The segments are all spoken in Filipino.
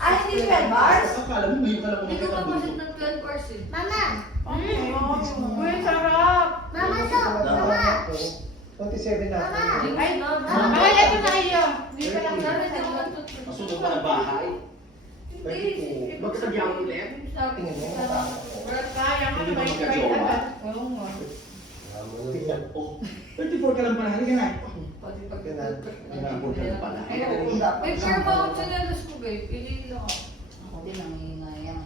Ay, hindi 12 hours? Akala mo ngayon ka lang Hindi ko kumakain ng mapasit dulo. ng 12 hours eh. Mama! Uy, sarap! Mama to! Mama! 27 na. Mama! Ay, Mama. mahal ito na kayo. Hindi ka lang Sabi hindi ako matutulog. Masunod pa ng bahay. Hindi. Magsadyang ulit. Sabi Tingnan mo, sa bata. Sayang Hindi ano ba ba yung magka-jowa? agad? Oo nga. Tingnan. Oh, 34 ka lang pala. Halika na. pati pag Ginabot ka na pala. May share ba akong chanelas ko babe? Piliin lang ako. Ako din nangingayang.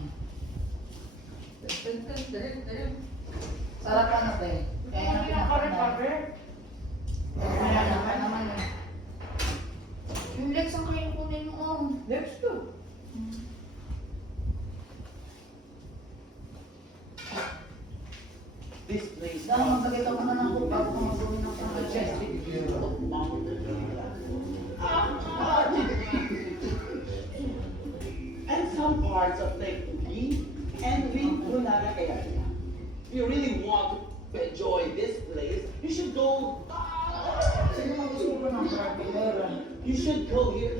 Sarap ano to eh. Kaya Hindi na ka-recover. Kaya naman eh. Yung legs ang kayo kunin mo. Let's go. This place. Dahil magpagkita ko na ng kupa kung mag-uwi ng Majestic view of Mount and some parts of Lake Uli and Rinconada area. If you really want to enjoy this place, you should go. Sino mag-gusto ko ng traveler? You should go here.